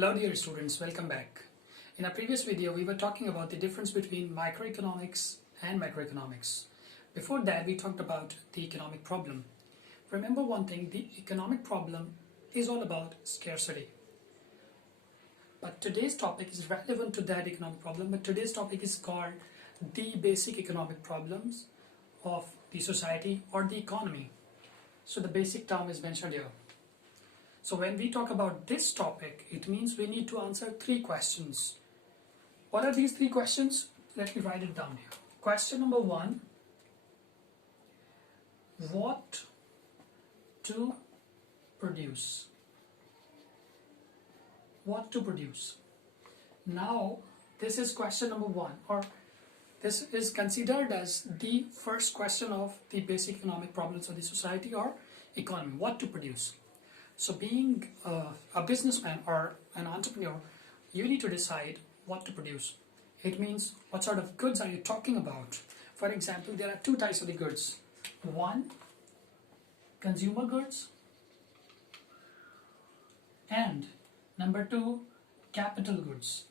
Hello dear students, welcome back. In our previous video we were talking about the difference between microeconomics and macroeconomics. Before that we talked about the economic problem. Remember one thing, the economic problem is all about scarcity. But today's topic is relevant to that economic problem, but today's topic is called the basic economic problems of the society or the economy. So the basic term is mentioned here. So when we talk about this topic, it means we need to answer three questions. What are these three questions? Let me write it down here. Question number one, what to produce? What to produce? Now, this is question number one, or this is considered as the first question of the basic economic problems of the society or economy. What to produce? So being a businessman or an entrepreneur, you need to decide what to produce. It means what sort of goods are you talking about? For example, there are two types of the goods. One, consumer goods, and number two, capital goods.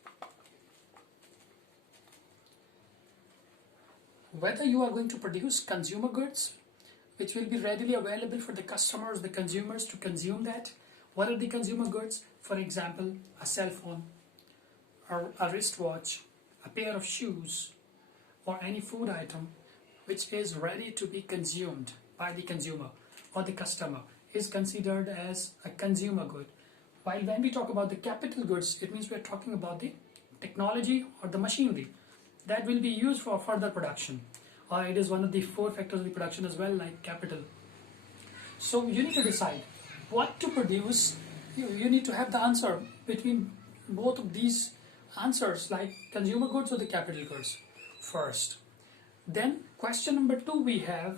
Whether you are going to produce consumer goods, which will be readily available for the customers, the consumers to consume that. What are the consumer goods? For example, a cell phone, or a wristwatch, a pair of shoes, or any food item which is ready to be consumed by the consumer or the customer is considered as a consumer good. While when we talk about the capital goods, it means we are talking about the technology or the machinery that will be used for further production. It is one of the four factors of the production as well, like capital. So you need to decide what to produce. You need to have the answer between both of these answers, like consumer goods or the capital goods first. Then question number two we have,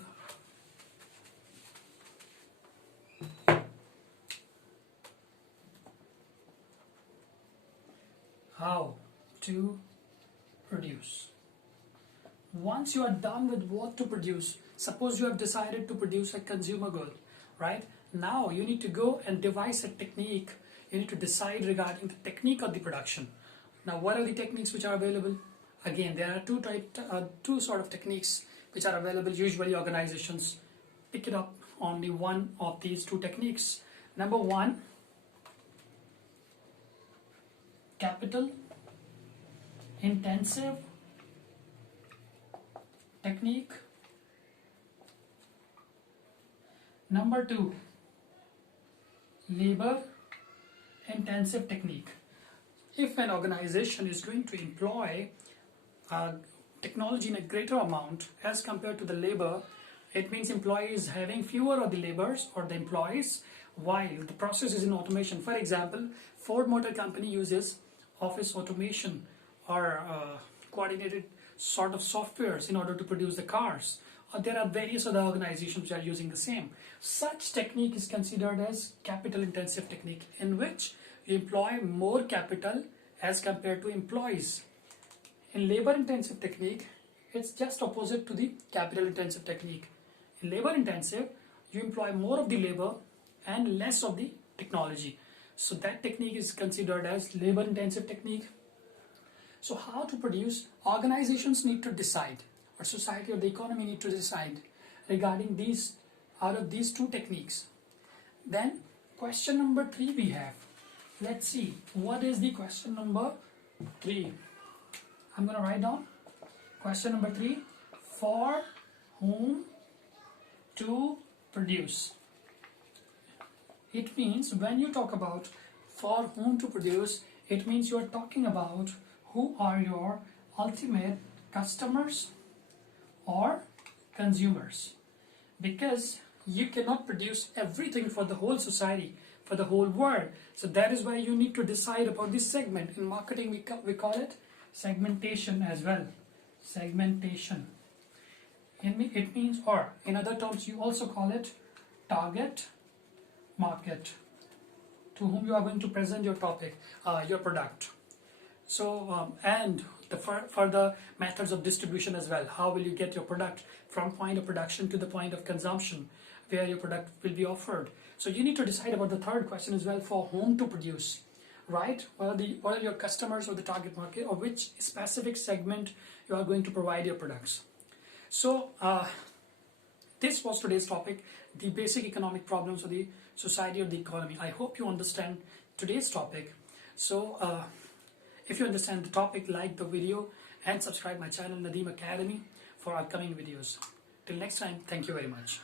how to produce. Once you are done with what to produce, suppose you have decided to produce a consumer good, right? Now you need to go and devise a technique. You need to decide regarding the technique of the production. Now what are the techniques which are available? Again, there are two sort of techniques which are available. Usually organizations pick it up only one of these two techniques. Number one, capital intensive technique. Number two, labor intensive technique. If an organization is going to employ technology in a greater amount as compared to the labor, it means employees having fewer of the laborers or the employees while the process is in automation. For example, Ford Motor Company uses office automation or coordinated sort of softwares in order to produce the cars. There are various other organizations which are using the same. Such technique is considered as capital intensive technique, in which you employ more capital as compared to employees. In labor intensive technique, it's just opposite to the capital intensive technique. In labor intensive, you employ more of the labor and less of the technology. So that technique is considered as labor intensive technique. So how to produce? Organizations need to decide, or society or the economy need to decide regarding these, out of these two techniques. Then question number three we have. Let's see, what is the question number three? I'm going to write down question number three, for whom to produce. It means when you talk about for whom to produce, it means you are talking about who are your ultimate customers or consumers, because you cannot produce everything for the whole society, for the whole world. So that is why you need to decide about this segment. In marketing we call it segmentation as well. Segmentation. It means, or in other terms you also call it target market, to whom you are going to present your topic, your product. So and the further methods of distribution as well. How will you get your product from point of production to the point of consumption, where your product will be offered? So you need to decide about the third question as well, for whom to produce. right? What are your customers or the target market, or which specific segment you are going to provide your products. So this was today's topic, the basic economic problems of the society or the economy. I hope you understand today's topic. So if you understand the topic, like the video and subscribe my channel Nadeem Academy for upcoming videos. Till next time, thank you very much.